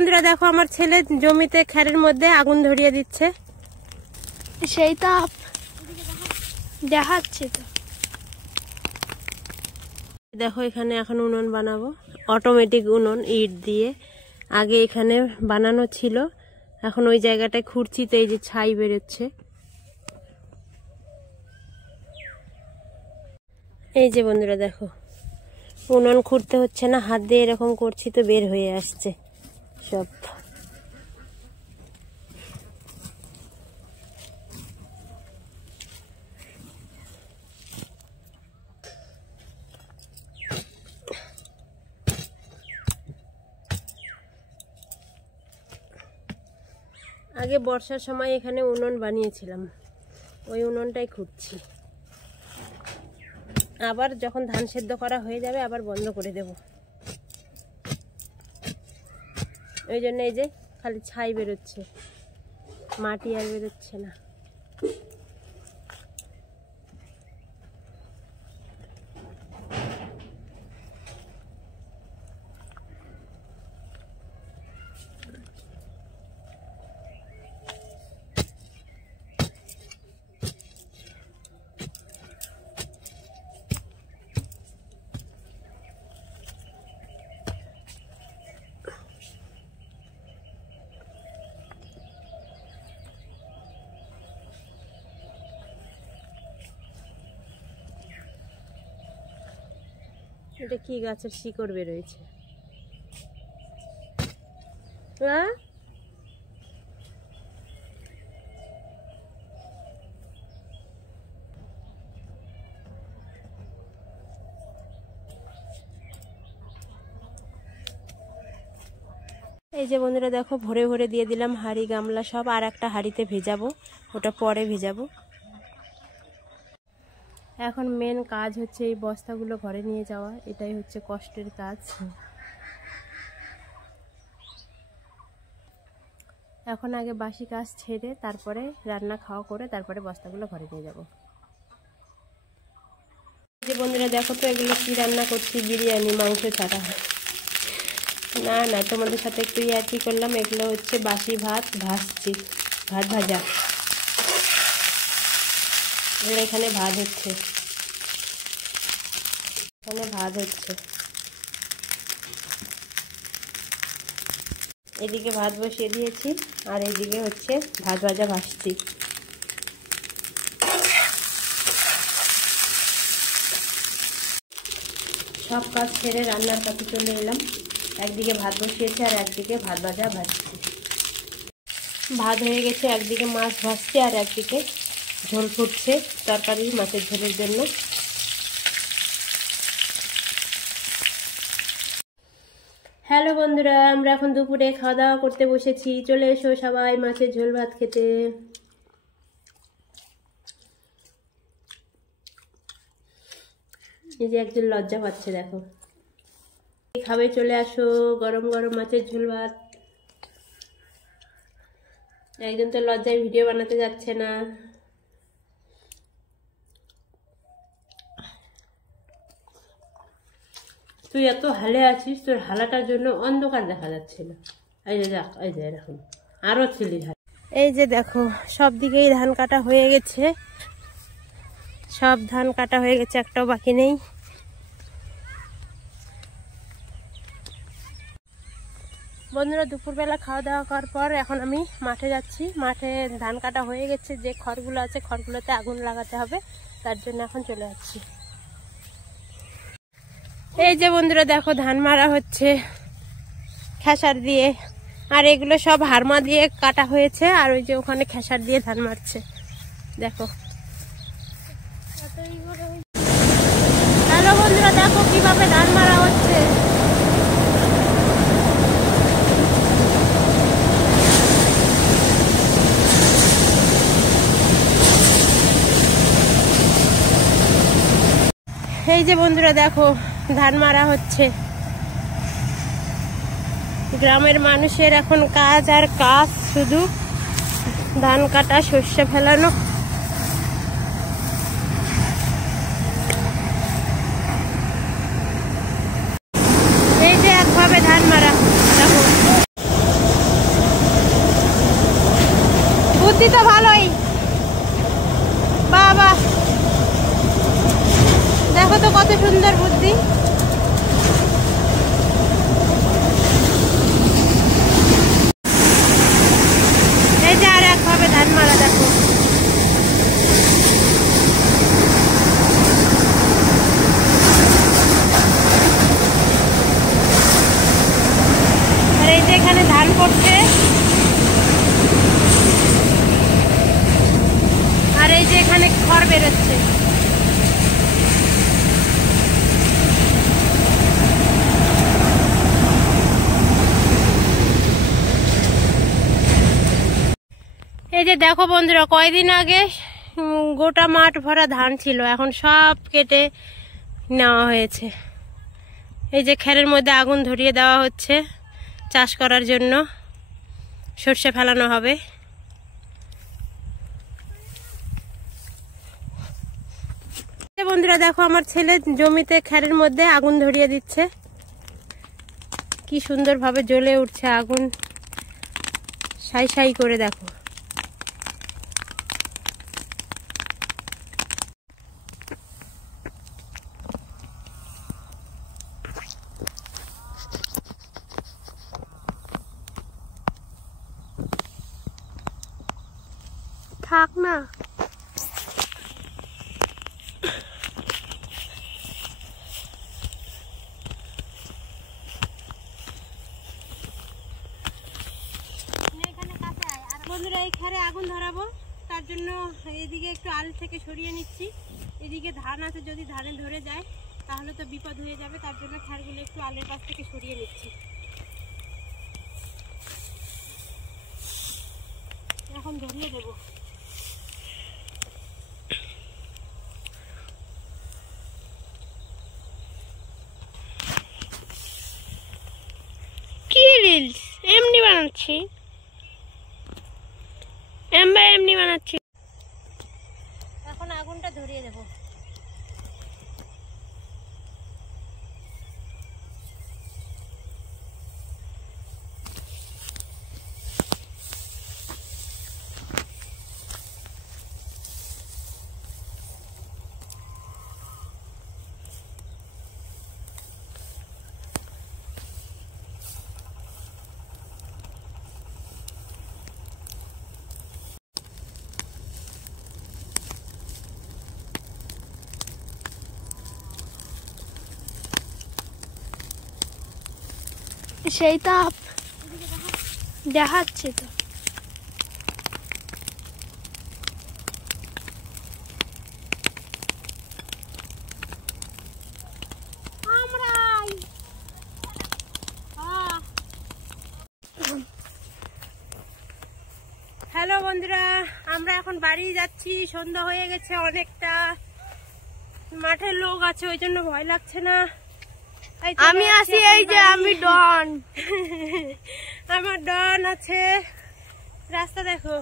বন্ধুরা দেখো আমার ছেলে জমিতে খেরের মধ্যে আগুন ধরিয়ে দিচ্ছে। সেই তাপ দেখাচ্ছে তো। দেখো এখানে এখন উনুন বানাবো, অটোমেটিক উনুন, ইট দিয়ে। আগে এখানে বানানো ছিল, এখন ওই জায়গাটায় খুঁড়ছি তো এই যে ছাই বেরোচ্ছে। এই যে বন্ধুরা দেখো উনুন খুঁড়তে হচ্ছে না, হাত দিয়ে এরকম করছি তো বের হয়ে আসছে সব। আগে বর্ষার সময় এখানে উনুন বানিয়েছিলাম, ওই উনুনটাই খুঁড়ছি। আবার যখন ধান সেদ্ধ করা হয়ে যাবে আবার বন্ধ করে দেব। ওই জন্য এই যে খালি ছাই বেরোচ্ছে, মাটি আর বেরোচ্ছে না। এটা কি গাছের শিকড় বেরোয়েছে? এই যে বন্ধুরা দেখো ভরে ভরে দিয়ে দিলাম হাঁড়ি গামলা সব, আর একটা হাঁড়িতে ভেজাবো, ওটা পরে ভেজাবো। এখন মেন কাজ হচ্ছে এই বস্তাগুলো ঘরে নিয়ে যাওয়া, এটাই হচ্ছে কষ্টের কাজ। এখন আগে বাসি কাজ ছেড়ে তারপরে রান্না খাওয়া করে তারপরে বস্তাগুলো ঘরে নিয়ে যাব। যে বন্ধুরা দেখো তো এগুলো কি রান্না করছি, বিরিয়ানি, মাংস ছাড়া। না না তোমাদের সাথে একটু ইয়ার্কি করলাম। এগুলো হচ্ছে বাসি ভাত ভাজছি, ভাত ভাজা। এখানে ভাত হচ্ছে, এখানে ভাত হচ্ছে। এদিকে ভাত বসিয়ে দিয়েছি আর এইদিকে হচ্ছে ভাত ভাজা ভাজছি। সব কাজ ছেড়ে রান্নার কাছে চলে এলাম। একদিকে ভাত বসিয়েছি আর একদিকে ভাত ভাজা ভাজছি। ভাত হয়ে গেছে, একদিকে মাছ ভাজছি আর একদিকে ঝোল ফুটছে তরকারি, মাছের ঝোলের জন্য। হ্যালো বন্ধুরা, আমরা এখন দুপুরে খাওয়া দাওয়া করতে বসেছি। চলে এসো সবাই মাছের ঝোল ভাত খেতে। এই যে একজন লজ্জা পাচ্ছে দেখো, খাবে চলে আসো, গরম গরম মাছের ঝোল ভাত। একজন তো লজ্জায় ভিডিও বানাতে যাচ্ছে না। তুই এত হালে আছিস, তোর হালাটার জন্য অন্ধকার দেখা যাচ্ছে না। এই যে দেখ, এই যে এরকম আরো ছিলি। এই যে দেখো সব দিকেই ধান কাটা হয়ে গেছে, সব ধান কাটা হয়ে গেছে, একটাও বাকি নেই। বন্ধুরা দুপুরবেলা খাওয়া দাওয়া করার পর এখন আমি মাঠে যাচ্ছি। মাঠে ধান কাটা হয়ে গেছে, যে খড়গুলো আছে খড়গুলোতে আগুন লাগাতে হবে, তার জন্য এখন চলে যাচ্ছি। এই যে বন্ধুরা দেখো ধান মারা হচ্ছে খেসার দিয়ে, আর এগুলো সব হারমা দিয়ে কাটা হয়েছে, আর ওই যে ওখানে খেসার দিয়ে ধান মারছে দেখো। হ্যালো বন্ধুরা দেখো কিভাবে ধান মারা হচ্ছে। এই যে বন্ধুরা দেখো ধান মারা হচ্ছে। গ্রামের মানুষের এখন কাজ আর কাজ, শুধু ধান কাটা, শস্য ফেলানো। এই যে একভাবে ধান মারা দেখো। বুদ্ধি তো ভালোই, বাবা দেখো তো কত সুন্দর বুদ্ধি। এই যে আর একভাবে ধান মারা, দেখো আর এই যে এখানে ধান পড়ছে, আর এই যে এখানে খড় বেরোচ্ছে। এই যে দেখো বন্ধুরা, কয়দিন আগে গোটা মাঠ ভরা ধান ছিল, এখন সব কেটে নেওয়া হয়েছে। এই যে খেরের মধ্যে আগুন ধরিয়ে দেওয়া হচ্ছে চাষ করার জন্য, সর্ষে ফেলানো হবে। বন্ধুরা দেখো, আমার ছেলে জমিতে খেরের মধ্যে আগুন ধরিয়ে দিচ্ছে, কি সুন্দরভাবে জ্বলে উঠছে আগুন, সাই সাই করে দেখো। থাক না, বন্ধুরা এই খেরে আগুন ধরাবো, তার জন্য এদিকে একটু আল থেকে সরিয়ে নিচ্ছি। এদিকে ধান আছে, যদি ধানে ধরে যায় তাহলে তো বিপদ হয়ে যাবে, তার জন্য খেরগুলো একটু আলের পাশ থেকে সরিয়ে নিচ্ছি। এখন ধরিয়ে দেবো। কি রিলস এমনি বানাচ্ছি, এমনি বানাচ্ছি। এখন আগুনটা ধরিয়ে দেবো। সেই তাপ দেখাচ্ছে তো। হ্যালো বন্ধুরা, আমরা এখন বাড়ি যাচ্ছি, সন্ধ্যা হয়ে গেছে অনেকটা, মাঠের লোক আছে ওই জন্য ভয় লাগছে না। আমি আসি, এই যে আমি ডন, আমার ডন আছে, রাস্তা দেখো।